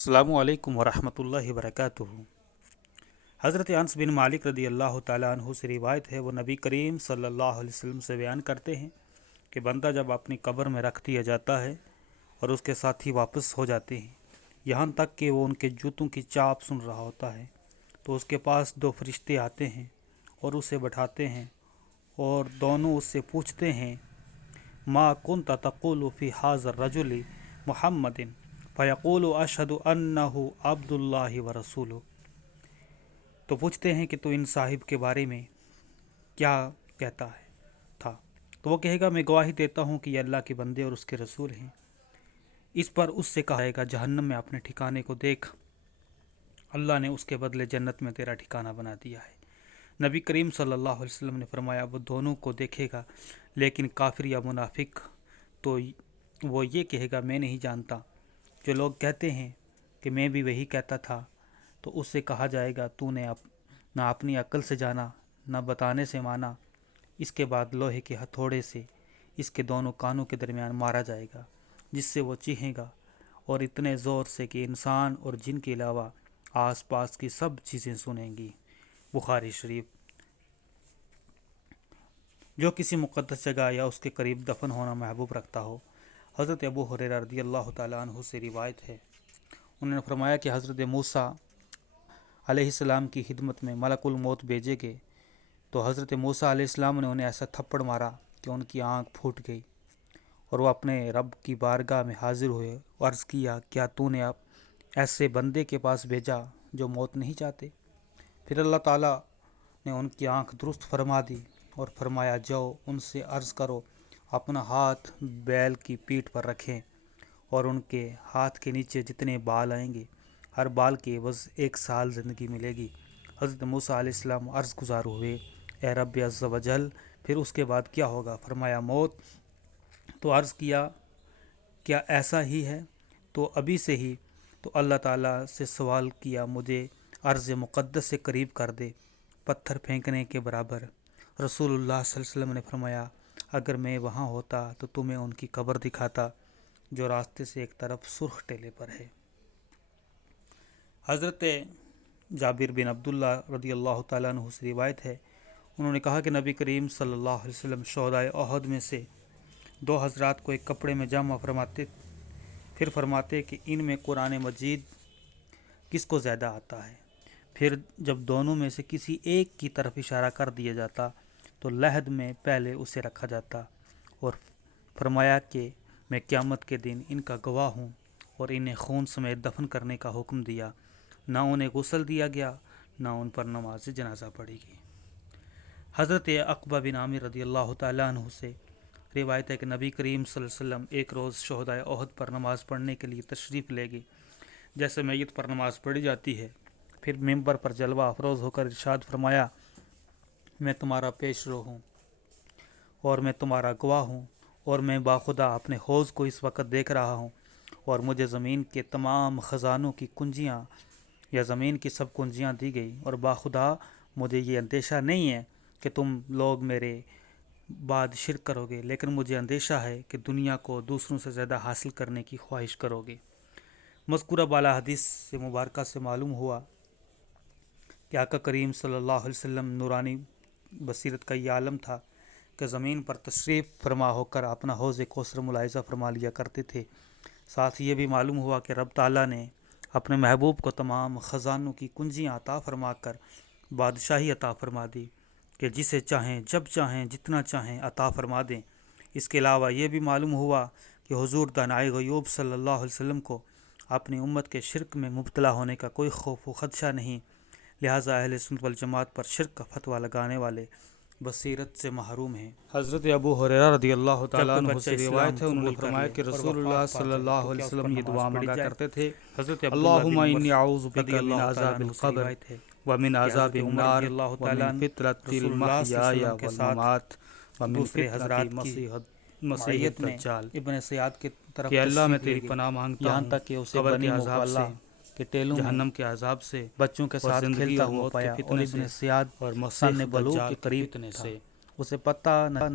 अस्सलामु अलैकुम वरहमतुल्लाहि वबरकातुहू। हज़रत अनस बिन मालिक रदी अल्लाह ताला अन्हु से रिवायत है, वो नबी करीम सल्लल्लाहु अलैहि वसल्लम से बयान करते हैं कि बंदा जब अपनी कब्र में रख दिया जाता है और उसके साथी वापस हो जाते हैं, यहाँ तक कि वो उनके जूतों की चाप सुन रहा होता है, तो उसके पास दो फरिश्ते आते हैं और उसे बैठाते हैं और दोनों उससे पूछते हैं, मा कुन्त तक़ूलु फ़ी हाज़ा रजुल मुहम्मदिन फ़यक़ूलु अशहदु अन्नहु अब्दुल्लाहि व रसूलुहु। तो पूछते हैं कि तो इन साहिब के बारे में क्या कहता है था। तो वो कहेगा, मैं गवाही देता हूँ कि ये अल्लाह के बंदे और उसके रसूल हैं। इस पर उससे कहा जाएगा, जहन्नम में अपने ठिकाने को देख, अल्लाह ने उसके बदले जन्नत में तेरा ठिकाना बना दिया है। नबी करीम सल्लल्लाहु अलैहि वसल्लम ने फरमाया, वो दोनों को देखेगा, लेकिन काफिर या मुनाफिक तो वो ये कहेगा, मैं नहीं जानता। जो लोग कहते हैं कि मैं भी वही कहता था, तो उससे कहा जाएगा, तूने ना अपनी अक्ल से जाना, ना बताने से माना। इसके बाद लोहे के हथौड़े से इसके दोनों कानों के दरमियान मारा जाएगा, जिससे वो चीखेगा, और इतने ज़ोर से कि इंसान और जिन के अलावा आस पास की सब चीज़ें सुनेंगी। बुखारी शरीफ। जो किसी मुक़द्दस जगह या उसके करीब दफन होना महबूब रखता हो। हज़रत अबू हुरैरा रज़ी अल्लाह ताला अन्हु से रिवायत है, उन्होंने फरमाया कि हज़रत मूसा अलैहिस्सलाम की खिदमत में मलकुल मौत भेजे गए, तो हज़रत मूसा अलैहिस्सलाम ने उन्हें ऐसा थप्पड़ मारा कि उनकी आँख फूट गई और वो अपने रब की बारगाह में हाजिर हुए। अर्ज़ किया, क्या तूने अब ऐसे बंदे के पास भेजा जो मौत नहीं चाहते? फिर अल्लाह ताला ने उनकी आँख दुरुस्त फरमा दी और फरमाया, जाओ उनसे अर्ज़ करो अपना हाथ बैल की पीठ पर रखें और उनके हाथ के नीचे जितने बाल आएंगे, हर बाल के एवज़ 1 साल ज़िंदगी मिलेगी। हज़रत मूसा अलैहिस्सलाम अर्ज़ गुज़ार हुए, ए रब अज़्ज़ व जल, फिर उसके बाद क्या होगा? फरमाया, मौत। तो अर्ज़ किया, क्या ऐसा ही है? तो अभी से ही। तो अल्लाह ताला से सवाल किया, मुझे अर्ज़ मुक़द्दस से करीब कर दे, पत्थर फेंकने के बराबर। रसूलुल्लाह सल्लल्लाहु अलैहि वसल्लम ने फरमाया, अगर मैं वहाँ होता तो तुम्हें उनकी कब्र दिखाता, जो रास्ते से एक तरफ सुर्ख टेले पर है। हज़रत जाबिर बिन अब्दुल्ला रज़ी अल्लाह ताला अन्हु से रिवायत है, उन्होंने कहा कि नबी करीम सल्लल्लाहु अलैहि वसल्लम शोहदाए ओहद में से 2 हज़रात को एक कपड़े में जमा फरमाते, फिर फरमाते कि इनमें कुरान मजीद किसको ज़्यादा आता है। फिर जब दोनों में से किसी एक की तरफ इशारा कर दिया जाता तो लहद में पहले उसे रखा जाता और फरमाया कि मैं क़यामत के दिन इनका गवाह हूँ, और इन्हें खून समेत दफन करने का हुक्म दिया। ना उन्हें गुस्ल दिया गया, ना उन पर नमाज जनाजा पढ़ी गई। हज़रत अक़बा बिन आमिर रज़ी अल्लाह ताला अन्हु से रिवायत है कि नबी करीम सल्लल्लाहु अलैहि वसल्लम एक रोज़ शोहदाए ओहद पर नमाज़ पढ़ने के लिए तशरीफ़ ले गए। जैसे मैयत पर नमाज़ पढ़ी जाती है, फिर मिंबर पर जलवा अफरोज़ होकर इरशाद फरमाया, मैं तुम्हारा पेशरो हूँ और मैं तुम्हारा गवाह हूँ, और मैं बाखुदा अपने हौज़ को इस वक्त देख रहा हूँ, और मुझे ज़मीन के तमाम ख़जानों की कुंजियाँ या ज़मीन की सब कुंजियाँ दी गई, और बाखुदा मुझे ये अंदेशा नहीं है कि तुम लोग मेरे बाद शिरक करोगे, लेकिन मुझे अंदेशा है कि दुनिया को दूसरों से ज़्यादा हासिल करने की ख्वाहिश करोगे। मज़कूरा बाला हदीस से मुबारका से मालूम हुआ कि आका करीम सल्लल्लाहु अलैहि वसल्लम नूरानी बसीरत का ये आलम था कि ज़मीन पर तशरीफ़ फरमा होकर अपना हौज़ कौसर मुलाहिज़ा फरमा लिया करते थे। साथ ये भी मालूम हुआ कि रब ताला ने अपने महबूब को तमाम ख़जानों की कुंजियाँ अता फरमा कर बादशाही अता फरमा दी कि जिसे चाहें, जब चाहें, जितना चाहें अता फरमा दें। इसके अलावा ये भी मालूम हुआ कि हुज़ूर दानाए ग़यूब सल्लल्लाहु अलैहि वसल्लम को अपनी उम्मत के शिरक में मुब्तला होने का कोई खौफ व ख़दशा नहीं, लिहाजा अहले सुन्नत वल जमात पर शिरक का फतवा लगाने वाले बसीरत से महरूम हैं। हज़रत अबू हुरैरा रज़ी अल्लाह ताला अन्हु से रिवायत है, उन्होंने फरमाया कि रसूलुल्लाह सल्लल्लाहु अलैहि वसल्लम ये दुआ मांगा करते थे, अल्लाहुम्मा इन्नी अऊज़ु बिका मिन अज़ाबिल क़ब्र व मिन अज़ाबिन नार व मिन फितरतिल महया वल ममात व मिन फितरतिल मसीह दज्जाल। इब्न सयाद की तरफ कि अल्लाह मैं तेरी पनाह मांगता हूँ कि उसे कब्र के अज़ाब से, कि टेलों जहन्नम के अज़ाब से, बच्चों के साथ खेलता हुआ पाया, और इब्न सयाद और मसीह दज्जाल के करीब से उसे पता न